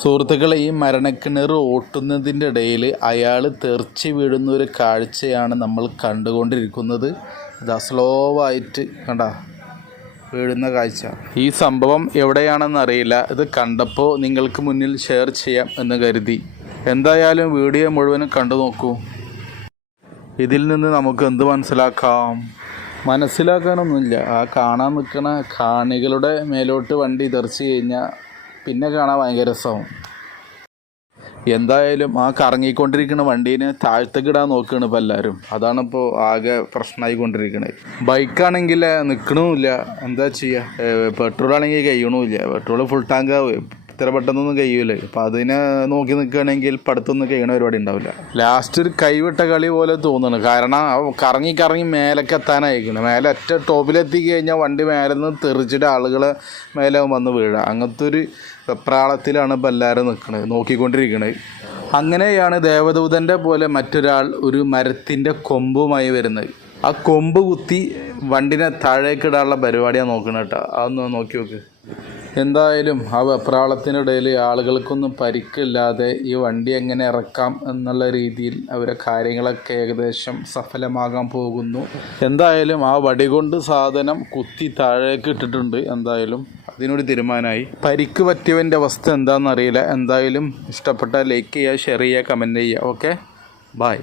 സുഹൃത്തുക്കളെ, ഈ മരണക്കിണർ ഓട്ടുന്നതിൻ്റെ ഇടയിൽ അയാൾ തെറിച്ച് വീഴുന്ന ഒരു കാഴ്ചയാണ് നമ്മൾ കണ്ടുകൊണ്ടിരിക്കുന്നത്. ഇതാ സ്ലോ ആയിട്ട് കണ്ട വീഴുന്ന കാഴ്ച. ഈ സംഭവം എവിടെയാണെന്ന് അറിയില്ല. ഇത് കണ്ടപ്പോൾ നിങ്ങൾക്ക് മുന്നിൽ ഷെയർ ചെയ്യാം എന്ന് കരുതി. എന്തായാലും വീഡിയോ മുഴുവനും കണ്ടു നോക്കൂ. ഇതിൽ നിന്ന് നമുക്ക് എന്ത് മനസ്സിലാക്കാനൊന്നുമില്ല. ആ കാണാൻ നിൽക്കുന്ന കാണികളുടെ മേലോട്ട് വണ്ടി തെറിച്ച് കഴിഞ്ഞാൽ പിന്നെ കാണാൻ ഭയങ്കര രസമാവും. എന്തായാലും ആ കറങ്ങിക്കൊണ്ടിരിക്കുന്ന വണ്ടീനെ താഴ്ത്തേക്കിടാൻ നോക്കുകയാണ് ഇപ്പോൾ എല്ലാവരും. അതാണിപ്പോൾ ആകെ പ്രശ്നമായിക്കൊണ്ടിരിക്കുന്നത്. ബൈക്കാണെങ്കിൽ നിൽക്കണമില്ല, എന്താ ചെയ്യുക? പെട്രോളാണെങ്കിൽ കഴിയണമില്ല. പെട്രോൾ ഫുൾ ടാങ്ക് ആവുക, ഇത്ര പെട്ടെന്നൊന്നും കഴിയൂല. അപ്പം അതിനെ നോക്കി നിൽക്കുകയാണെങ്കിൽ പടുത്തൊന്നും കഴിയണ പരിപാടി ഉണ്ടാവില്ല. ലാസ്റ്റ് ഒരു കൈവിട്ട കളി പോലെ തോന്നുന്നു. കാരണം കറങ്ങി മേലേക്ക് എത്താനായിരിക്കണം. മേലെ ഒറ്റ ടോപ്പിലെത്തി കഴിഞ്ഞാൽ വണ്ടി മേലെ നിന്ന് തെറിച്ചിട്ട് ആളുകളെ മേലെ വന്ന് വീഴുക. അങ്ങനത്തെ ഒരു വെപ്രാളത്തിലാണ് ഇപ്പോൾ എല്ലാവരും നിൽക്കുന്നത്, നോക്കിക്കൊണ്ടിരിക്കുന്നത്. അങ്ങനെയാണ് ദേവദൂതൻ്റെ പോലെ മറ്റൊരാൾ ഒരു മരത്തിൻ്റെ കൊമ്പുമായി വരുന്നത്. ആ കൊമ്പ് കുത്തി വണ്ടിനെ താഴേക്കിടാനുള്ള പരിപാടിയാണ് നോക്കുന്നത് കേട്ടോ. അതൊന്ന് നോക്കി നോക്ക്. എന്തായാലും ആ വെപ്രാളത്തിനിടയിൽ ആളുകൾക്കൊന്നും പരിക്കില്ലാതെ ഈ വണ്ടി എങ്ങനെ ഇറക്കാം എന്നുള്ള രീതിയിൽ അവരെ കാര്യങ്ങളൊക്കെ ഏകദേശം സഫലമാകാൻ പോകുന്നു. എന്തായാലും ആ വടി കൊണ്ട് സാധനം കുത്തി താഴേക്ക് ഇട്ടിട്ടുണ്ട്. എന്തായാലും അതിനൊരു തീരുമാനമായി. പരിക്ക് പറ്റിയവൻ്റെ അവസ്ഥ എന്താണെന്നറിയില്ല. എന്തായാലും ഇഷ്ടപ്പെട്ടാൽ ലൈക്ക് ചെയ്യുക, ഷെയർ ചെയ്യുക, കമൻറ്റ് ചെയ്യുക. Okay, by.